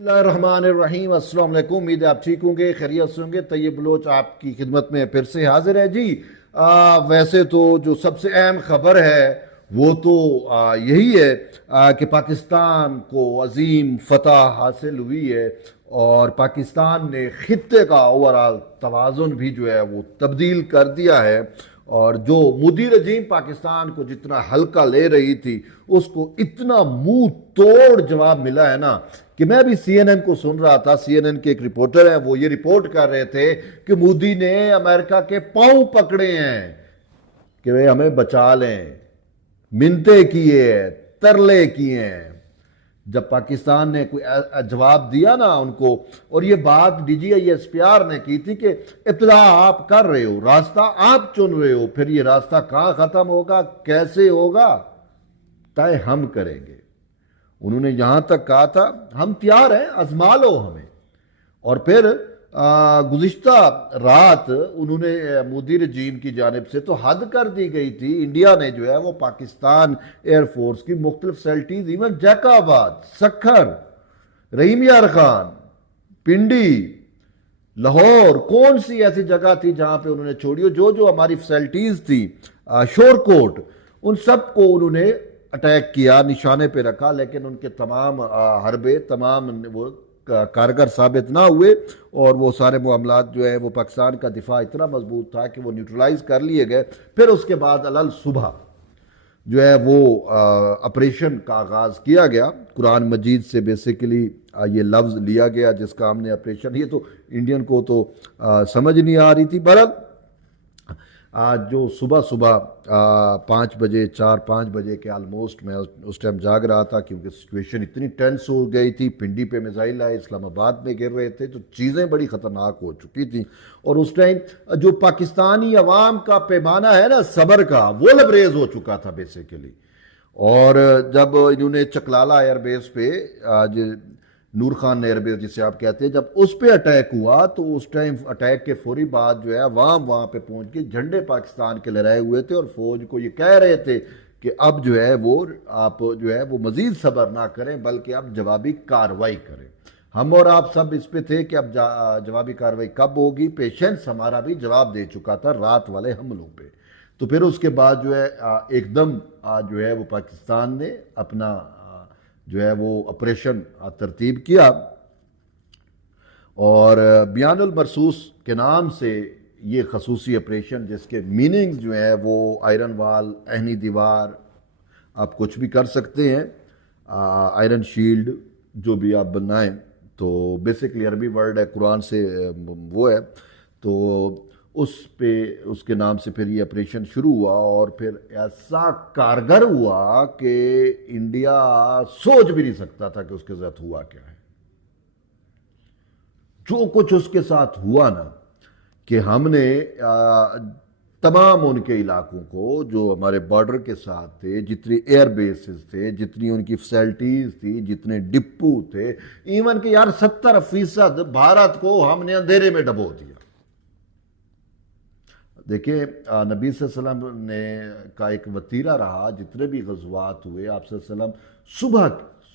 बिस्मिल्लाहिर्रहमानिर्रहीम। अस्सलाम वालेकुम। उम्मीद है आप ठीक होंगे, खैरियत से होंगे। तैयब बलोच आपकी खिदमत में फिर से हाजिर है जी। वैसे तो जो सबसे अहम खबर है वो तो यही है कि पाकिस्तान को अजीम फतह हासिल हुई है और पाकिस्तान ने खित्ते का ओवरऑल तवाज़ुन भी जो है वो तब्दील कर दिया है। और जो मोदी रजीम पाकिस्तान को जितना हल्का ले रही थी उसको इतना मुंह तोड़ जवाब मिला है ना कि मैं भी सीएनएन को सुन रहा था। सीएनएन के एक रिपोर्टर है, वो ये रिपोर्ट कर रहे थे कि मोदी ने अमेरिका के पांव पकड़े हैं कि वे हमें बचा लें, मिन्नतें किए हैं, तरले किए हैं। जब पाकिस्तान ने कोई जवाब दिया ना उनको, और ये बात डीजीआईएसपीआर ने की थी कि इब्तदा आप कर रहे हो, रास्ता आप चुन रहे हो, फिर ये रास्ता कहां खत्म होगा, कैसे होगा, तय हम करेंगे। उन्होंने यहां तक कहा था हम तैयार हैं, आजमा लो हमें। और फिर गुज़िश्ता रात उन्होंने मोदी रजीम की जानिब से तो हद कर दी गई थी। इंडिया ने जो है वो पाकिस्तान एयरफोर्स की मुख्तलिफ फैसिलिटीज, इवन जैकाबाद, सखर, रहीम यार खान, पिंडी, लाहौर, कौन सी ऐसी जगह थी जहां पे उन्होंने छोड़ी, जो जो हमारी फैसिलिटीज थी, शोरकोट, उन सब को उन्होंने अटैक किया, निशाने पे रखा। लेकिन उनके तमाम हरबे, तमाम वो कारगर साबित ना हुए और वो सारे मामलात जो है वो पाकिस्तान का दिफा इतना मजबूत था कि वो न्यूट्रलाइज कर लिए गए। फिर उसके बाद अलल सुबह जो है वो ऑपरेशन का आगाज़ किया गया। कुरान मजीद से बेसिकली ये लफ्ज़ लिया गया जिसका हमने ऑपरेशन, ये तो इंडियन को तो समझ नहीं आ रही थी। बहरहाल आज जो सुबह सुबह 5 बजे, 4-5 बजे के आलमोस्ट मैं उस टाइम जाग रहा था क्योंकि सिचुएशन इतनी टेंस हो गई थी। पिंडी पे मिसाइल आए, इस्लामाबाद में गिर रहे थे, तो चीज़ें बड़ी ख़तरनाक हो चुकी थी। और उस टाइम जो पाकिस्तानी अवाम का पैमाना है ना सब्र का, वो लबरेज हो चुका था बेसिकली। और जब इन्होंने चकलाला एयरबेस पे आज नूर खान एयरबेस जिसे आप कहते हैं, जब उस पर अटैक हुआ तो उस टाइम अटैक के फौरी बाद जो है अवाम वहाँ पे पहुँच के झंडे पाकिस्तान के लहराए हुए थे और फौज को ये कह रहे थे कि अब जो है वो आप जो है वो मजीद सब्र ना करें बल्कि अब जवाबी कार्रवाई करें। हम और आप सब इस पे थे कि अब जवाबी कार्रवाई कब होगी। पेशेंस हमारा भी जवाब दे चुका था रात वाले हमलों पे। तो फिर उसके बाद जो है एकदम जो है वो पाकिस्तान ने अपना जो है वो ऑपरेशन तरतीब किया और बयानुल मरसूस के नाम से ये खसूसी ऑपरेशन, जिसके मीनिंग्स जो है वो आयरन वाल, अहनी दीवार, आप कुछ भी कर सकते हैं, आयरन शील्ड जो भी आप बनाएं, तो बेसिकली अरबी वर्ड है, कुरान से वो है। तो उस पे उसके नाम से फिर ये ऑपरेशन शुरू हुआ और फिर ऐसा कारगर हुआ कि इंडिया सोच भी नहीं सकता था कि उसके साथ हुआ क्या है। जो कुछ उसके साथ हुआ ना, कि हमने तमाम उनके इलाकों को जो हमारे बॉर्डर के साथ थे, जितनी एयर बेसिस थे, जितनी उनकी फैसिलिटीज थी, जितने डिप्पू थे, इवन कि यार 70% भारत को हमने अंधेरे में डबो दिया। देखिए नबी सल्लल्लाहु अलैहि वसल्लम ने का एक वतीरा रहा, जितने भी गज़वात हुए आप सल्लल्लाहु अलैहि वसल्लम सुबह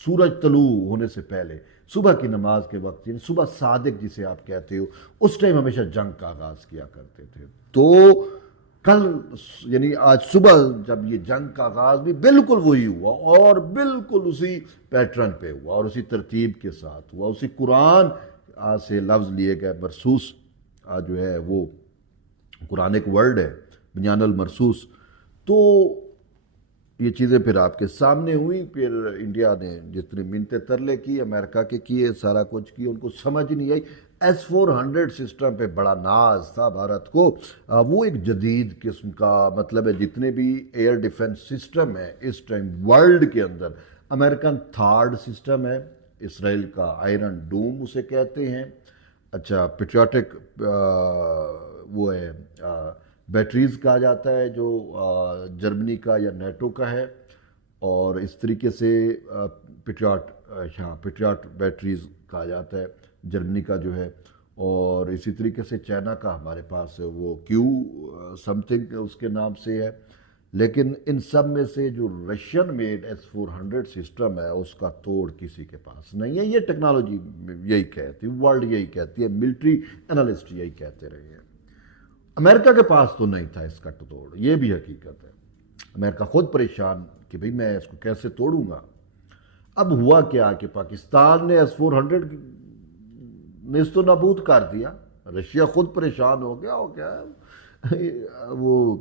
सूरज तलू होने से पहले, सुबह की नमाज के वक्त, यानी सुबह सादिक जिसे आप कहते हो, उस टाइम हमेशा जंग का आगाज़ किया करते थे। तो कल यानी आज सुबह जब ये जंग का आगाज़ भी बिल्कुल वही हुआ और बिल्कुल उसी पैटर्न पे हुआ और उसी तरतीब के साथ हुआ। उसी कुरान से लफ्ज़ लिए गए, मरसूस जो है वो कुरान एक वर्ड है, बयानुल मरसूस। तो ये चीज़ें फिर आपके सामने हुई। फिर इंडिया ने जितनी मिन्नतें तरले की, अमेरिका के किए, सारा कुछ किया, उनको समझ नहीं आई। S-400 सिस्टम पे बड़ा नाज था भारत को। वो एक जदीद किस्म का, मतलब है जितने भी एयर डिफेंस सिस्टम है इस टाइम वर्ल्ड के अंदर, अमेरिकन थार्ड सिस्टम है, इसराइल का आयरन डूम उसे कहते हैं। अच्छा, पेट्रियाटिक वो है, बैटरीज कहा जाता है जो जर्मनी का या नेटो का है, और इस तरीके से पेट्रियाट बैटरीज कहा जाता है जर्मनी का जो है। और इसी तरीके से चाइना का हमारे पास है वो क्यू समथिंग उसके नाम से है। لیکن ان سب میں سے جو رشین میڈ S-400 سسٹم ہے اس کا توڑ کسی کے پاس نہیں ہے. یہ ٹیکنالوجی یہی کہتی ہے, ورلڈ یہی کہتی ہے, ملٹری انالسٹ یہی کہتے رہے ہیں. امریکہ کے پاس تو نہیں تھا اس کا توڑ, یہ بھی حقیقت ہے. امریکہ خود پریشان کہ بھئی میں اس کو کیسے توڑوں گا. اب ہوا کیا کہ پاکستان نے S-400 نیست و نابود کر دیا. رشیا خود پریشان ہو گیا وہ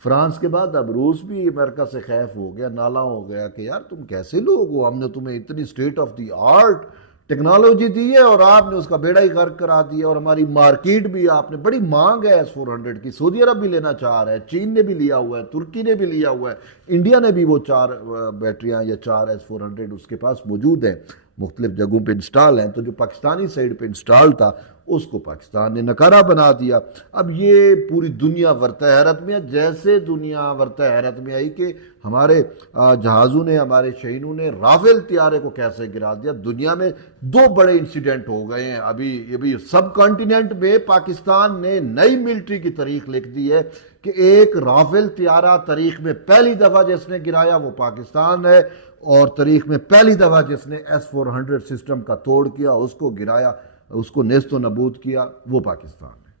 فرانس کے بعد اب روس بھی امریکہ سے خیف ہو گیا, نالا ہو گیا کہ یار تم کیسے لوگ ہو, ہم نے تمہیں اتنی state of the art technology دی ہے اور آپ نے اس کا بیڑا ہی غرق کرا دیا, اور ہماری مارکیٹ بھی آپ نے, بڑی مانگ ہے S-400 کی. سعودی عرب بھی لینا چاہ رہا ہے, چین نے بھی لیا ہوا ہے, ترکی نے بھی لیا ہوا ہے, انڈیا نے بھی وہ 4 بیٹریاں یا 4 S-400 اس کے پاس موجود ہیں, مختلف جگہوں پہ انسٹال ہیں. تو جو پاکستانی سائڈ پہ انسٹال تھا اس کو پاکستان نے نکارہ بنا دیا. اب یہ پوری دنیا ورطہ حیرت میں ہے, جیسے دنیا ورطہ حیرت میں آئی کہ ہمارے جہازوں نے, ہمارے شہینوں نے رافیل طیارے کو کیسے گرا دیا. دنیا میں 2 بڑے انسیڈنٹ ہو گئے ہیں ابھی سب کانٹیننٹ میں. پاکستان نے نئی ملٹری کی تاریخ لکھ دی ہے کہ ایک رافیل طیارہ تاریخ میں پہلی دفعہ جس نے گرایا وہ پاکستان ہے, اور تاریخ میں پہلی دفعہ جس نے S-400 سسٹم کا توڑ کیا, اس کو گرایا, اس کو نیست و نابود کیا, وہ پاکستان ہے.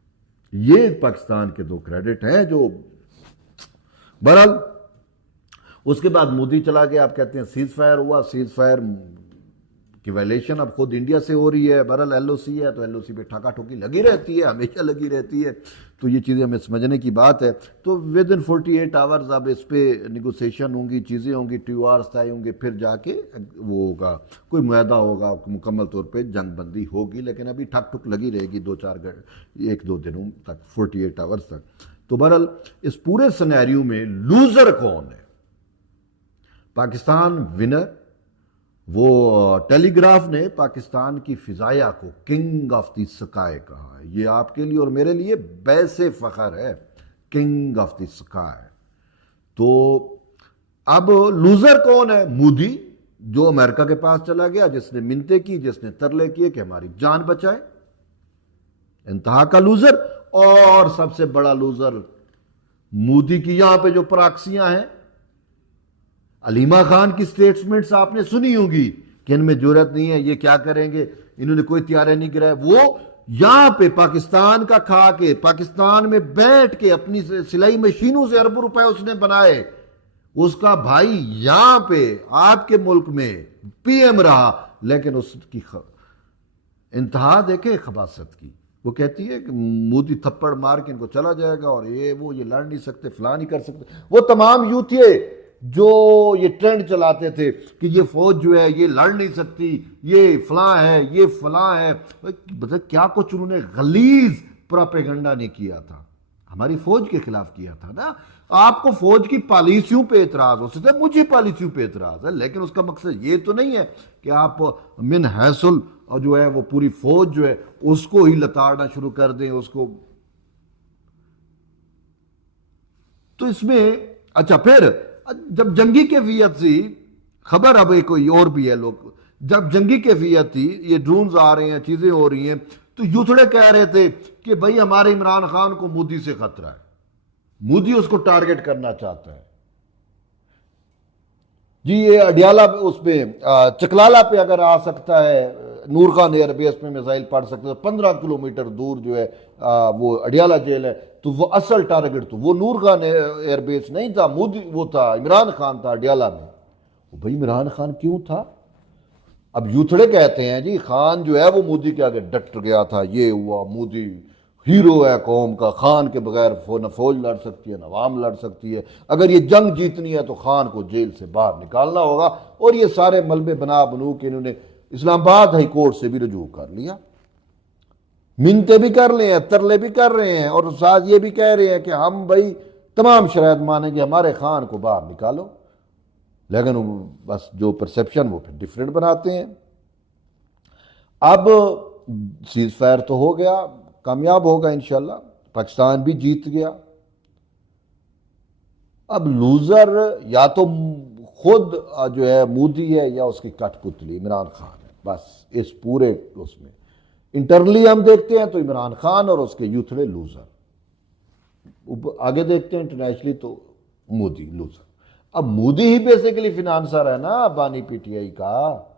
یہ پاکستان کے 2 کریڈٹ ہیں جو بہرحال. اس کے بعد مودی چلا گیا, آپ کہتے ہیں سیز فائر ہوا. سیز فائر کی وائلیشن اب خود انڈیا سے ہو رہی ہے. بہرحال LOC ہے تو LOC پہ ٹھاکا ٹھوکی لگی رہتی ہے, ہمیشہ لگی رہتی ہے. تو یہ چیزیں ہمیں سمجھنے کی بات ہے. تو within 48 hours اب اس پہ نیگوسیشن ہوں گی, چیزیں ہوں گی, TORs طے ہوں گے, پھر جا کے وہ ہوگا, کوئی معاہدہ ہوگا, مکمل طور پہ جنگ بندی ہوگی. لیکن ابھی ٹھک ٹھک لگی رہے گی 1-2 دنوں تک, 48 hours تک. تو بہرحال اس پورے سینیریو میں لوزر کون ہے؟ پاکستان ونر. وہ ٹیلی گراف نے پاکستان کی فضائیہ کو کنگ آف دی سکائے کہا ہے. یہ آپ کے لیے اور میرے لیے باعث فخر ہے, کنگ آف دی سکائے. تو اب لوزر کون ہے؟ مودی, جو امریکہ کے پاس چلا گیا, جس نے منتیں کی, جس نے ترلے کیے کہ ہماری جان بچائے. انتہا کا لوزر. اور سب سے بڑا لوزر مودی کی یہاں پہ جو پراکسیاں ہیں, علیمہ خان کی سٹیٹمنٹس آپ نے سنی ہوگی کہ ان میں جرات نہیں ہے, یہ کیا کریں گے, انہوں نے کوئی طیارے نہیں گرائے. وہ یہاں پہ پاکستان کا کھا کے, پاکستان میں بیٹھ کے اپنی سلائی مشینوں سے اربوں روپے اس نے بنائے. اس کا بھائی یہاں پہ آپ کے ملک میں PM رہا, لیکن اس کی انتہا دیکھے خباثت کی. وہ کہتی ہے کہ مودی تھپڑ مار کے ان کو چلا جائے گا, اور یہ لڑ نہیں سکتے, فلاں نہیں کر سکتے. وہ تمام یوتھ جو یہ ٹرینڈ چلاتے تھے کہ یہ فوج جو ہے یہ لڑ نہیں سکتی, یہ فلاں ہے, یہ فلاں ہے. کیا کچھ انہوں نے غلیظ پروپیگنڈا نہیں کیا تھا, ہماری فوج کے خلاف کیا تھا نا. آپ کو فوج کی پالیسیوں پہ اعتراض ہو سکتا ہے, مجھے پالیسیوں پہ اعتراض ہے, لیکن اس کا مقصد یہ تو نہیں ہے کہ آپ من حیثل جو ہے وہ پوری فوج جو ہے اس کو ہی لتاڑنا شروع کر دیں اس کو. تو اس میں اچھا پھر جب جنگی کیفیت تھی, خبر اب کوئی اور بھی ہے, لوگ جب جنگی کیفیت تھی, یہ ڈرونز آ رہے ہیں, چیزیں ہو رہی ہیں, تو یوتھڑے کہہ رہے تھے کہ بھائی ہمارے عمران خان کو مودی سے خطرہ ہے, مودی اس کو ٹارگٹ کرنا چاہتا ہے. جی یہ اڈیالہ اس پہ چکلالہ پہ اگر آ سکتا ہے, نور خان ایئر بیس میں میزائل پڑ سکتے ہیں, 15 کلومیٹر دور جو ہے وہ اڈیالہ جیل ہے, تو وہ اصل ٹارگٹ تو وہ نور خان ایئر بیس نہیں تھا, مودی وہ تھا, عمران خان تھا اڈیالہ میں. بھائی عمران خان کیوں تھا؟ اب یوتھڑے کہتے ہیں جی خان جو ہے وہ مودی کے آگے ڈٹ گیا تھا, یہ ہوا, مودی ہیرو ہے قوم کا, خان کے بغیر نہ فوج لڑ سکتی ہے نہ عوام لڑ سکتی ہے, اگر یہ جنگ جیتنی ہے تو خان کو جیل سے باہر نکالنا ہوگا. اور یہ سارے ملبے بنو کے انہوں نے اسلام آباد ہائی کورٹ سے بھی رجوع کر لیا, منتیں بھی کر لے ہیں, ترلے بھی کر رہے ہیں, اور ساتھ یہ بھی کہہ رہے ہیں کہ ہم بھائی تمام شرائط مانیں گے, ہمارے خان کو باہر نکالو. لیکن بس جو پرسیپشن وہ پھر ڈیفرنٹ بناتے ہیں. اب سیز فائر تو ہو گیا, کامیاب ہوگا انشاءاللہ, پاکستان بھی جیت گیا. اب لوزر یا تو خود جو ہے مودی ہے یا اس کی کٹ پتلی عمران خان ہے. بس اس پورے اس میں انٹرنلی ہم دیکھتے ہیں تو عمران خان اور اس کے یوتھڑے لوزر. آگے دیکھتے ہیں انٹرنیشنلی تو मोदी लूजर। अब मोदी ही बेसिकली फिनांसर है ना बानी पीटीआई का,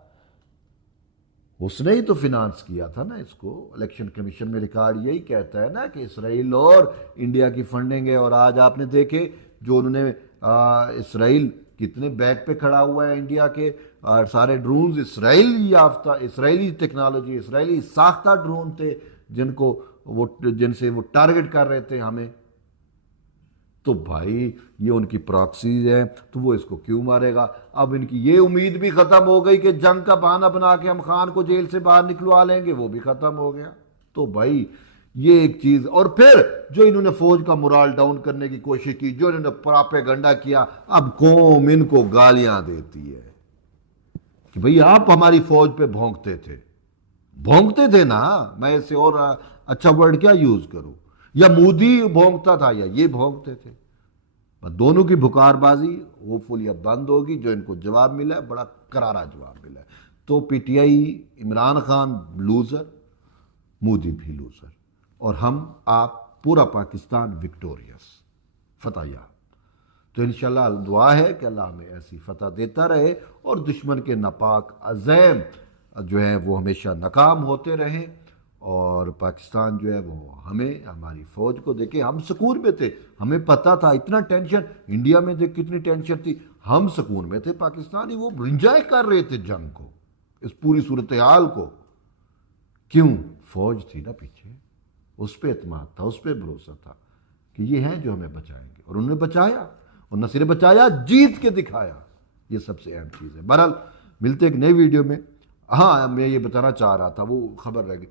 उसने ही तो फिनांस किया था ना इसको। इलेक्शन कमीशन में रिकॉर्ड यही कहता है ना कि इसराइल और इंडिया की फंडिंग है। और आज आपने देखे जो उन्होंने इसराइल कितने बैक पे खड़ा हुआ है इंडिया के, और सारे ड्रोन्स इसराइली याफ्ता, इसराइली टेक्नोलॉजी, इसराइली साख्ता ड्रोन थे जिनसे वो टारगेट कर रहे थे हमें। तो भाई ये उनकी प्रॉक्सीज है, तो वो इसको क्यों मारेगा। अब इनकी ये उम्मीद भी खत्म हो गई कि जंग का बहाना बना के हम खान को जेल से बाहर निकलवा लेंगे, वो भी खत्म हो गया। तो भाई ये एक चीज। और फिर जो इन्होंने फौज का मोराल डाउन करने की कोशिश की, जो इन्होंने प्रोपेगेंडा किया, अब कौम इनको गालियां देती है कि भाई आप हमारी फौज पे भौंकते थे ना। मैं इससे और अच्छा वर्ड क्या यूज करूं, या मोदी भौंकता था या ये भौंकते थे। दोनों की भुकारबाजी होपफुली अब बंद होगी। जो इनको जवाब मिला है बड़ा करारा जवाब मिला है। तो पीटीआई, इमरान खान लूजर, मोदी भी लूजर, और हम आप पूरा पाकिस्तान विक्टोरियस, फतह याब। तो इंशाल्लाह दुआ है कि अल्लाह हमें ऐसी फतह देता रहे और दुश्मन के नापाक अज़ैम जो है वो हमेशा नाकाम होते रहें। और पाकिस्तान जो है वो हमें, हमारी फौज को देखे, हम सुकून में थे। हमें पता था इतना टेंशन, इंडिया में देख कितनी टेंशन थी, हम सुकून में थे। पाकिस्तानी वो एंजॉय कर रहे थे जंग को, इस पूरी सूरत हाल को। क्यों? फौज थी ना पीछे, उस पर एतमाद था, उस पर भरोसा था कि ये हैं जो हमें बचाएंगे। और उन्होंने बचाया, और न सिर्फ बचाया, जीत के दिखाया। ये सबसे अहम चीज़ है। बहरहाल मिलते एक नई वीडियो में। हाँ, मैं ये बताना चाह रहा था, वो खबर रह गई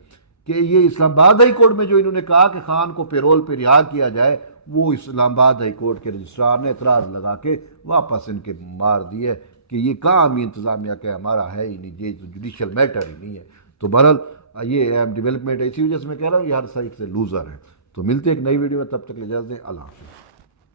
कि ये इस्लामाबाद हाई कोर्ट में जो इन्होंने कहा कि खान को पेरोल पे रिहा किया जाए, वो इस्लामाबाद हाई कोर्ट के रजिस्ट्रार ने एतराज़ लगा के वापस इनके मार दिए कि ये काम ही इंतज़ामिया का हमारा है ही नहीं, ये तो जुडिशल मैटर ही नहीं है। तो बहरहाल ये डेवलपमेंट इसी वजह से मैं कह रहा हूँ ये हर साइड से लूज़र है। तो मिलते एक नई वीडियो में, तब तक ले इजाज़त दें, अल्लाह हाफ़िज़।